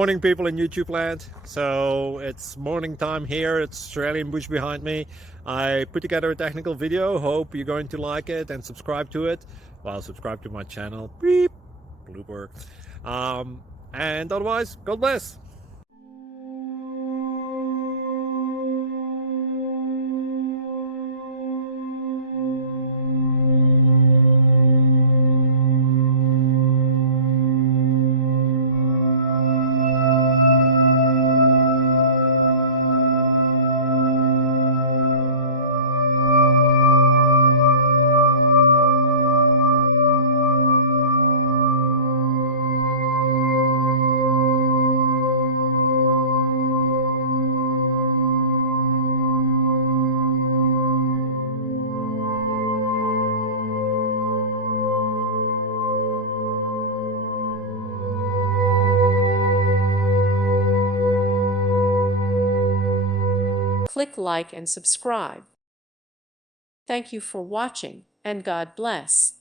Morning, people in YouTube land. So it's morning time here. It's Australian bush behind me. I put together a technical video. Hope you're going to like it and subscribe to it. Well, subscribe to my channel. Beep. Blooper. And otherwise, God bless. Click like and subscribe. Thank you for watching, and God bless.